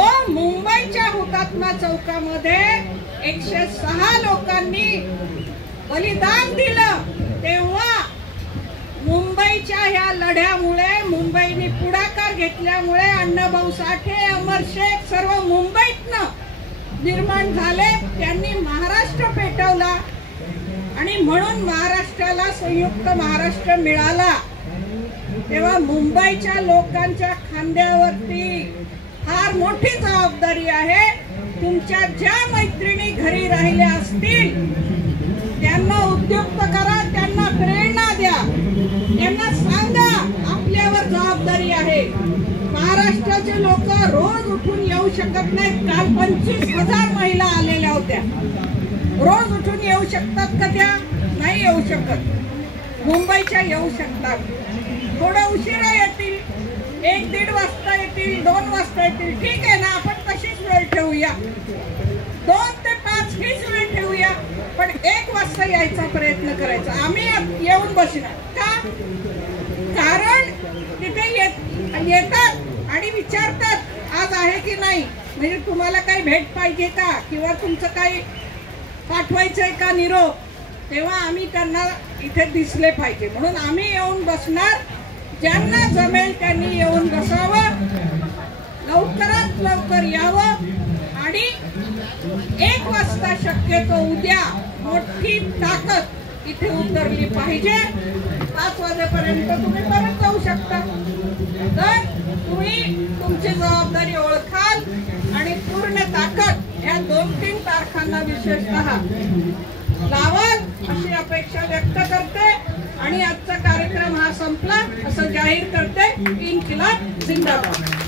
तो मुंबईच्या हुतात्मा चौकामध्ये 106 लोकांनी बलिदान दिलं, तेव्हा मुंबईच्या ह्या लढ्यामुळे, मुंबईने पुढाकार घेतल्यामुळे अण्णाभाऊ साठे, अमर शेख सर्व मुंबईतनं निर्माण झाले. त्यांनी महाराष्ट्र पेटवला आणि म्हणून महाराष्ट्राला संयुक्त महाराष्ट्र मिळाला. तेव्हा मुंबईच्या लोकांच्या खांद्यावरती फार मोठी जबाबदारी आहे. तुमच्या ज्या मैत्रिणी घरी राहिल्या असतील त्यांना उद्युक्त करा, त्यांना प्रेरणा द्या, त्यांना सांगा आपल्यावर जबाबदारी आहे. महाराष्ट्राचे लोक रोज उठून येऊ शकत नाहीत. काल 25,000 महिला आलेल्या होत्या. रोज उठून येऊ शकतात का? त्या नाही येऊ शकत. मुंबईच्या येऊ शकतात, थोडं उशिरा येतील, 1-1.5 वाजता येतील, 2 वाजता येतील, ठीक आहे ना. आपण तशीच वेळ ठेवूया, 2 ते 5 हीच वेळ ठेवूया, पण 1 वाजता यायचा प्रयत्न करायचा. आम्ही येऊन बसणार का? कारण तिथे येतात आणि विचारतात आज आहे की नाही, म्हणजे तुम्हाला काही भेट पाहिजे का, किंवा तुमचं काही पाठवायचंय का निरोप. तेव्हा आम्ही त्यांना इथे दिसले पाहिजे, म्हणून आम्ही येऊन बसणार. ज्यांना जमेल त्यांनी येऊन बसावं, लवकरात लवकर यावं आणि 1 वाजता शक्यतो उद्या मोठी ताकद इथे उतरली पाहिजे. 5 वाजेपर्यंत तुम्ही परत जाऊ शकता. तर तुम्ही तुमची जबाबदारी ओळखाल आणि पूर्ण ताकद या 2-3 तारखांना विशेषतः लावाल अशी अपेक्षा व्यक्त करते आणि आजचा कार्यक्रम हा संपला असं जाहीर करते. इन्किलाब जिंदाबाद.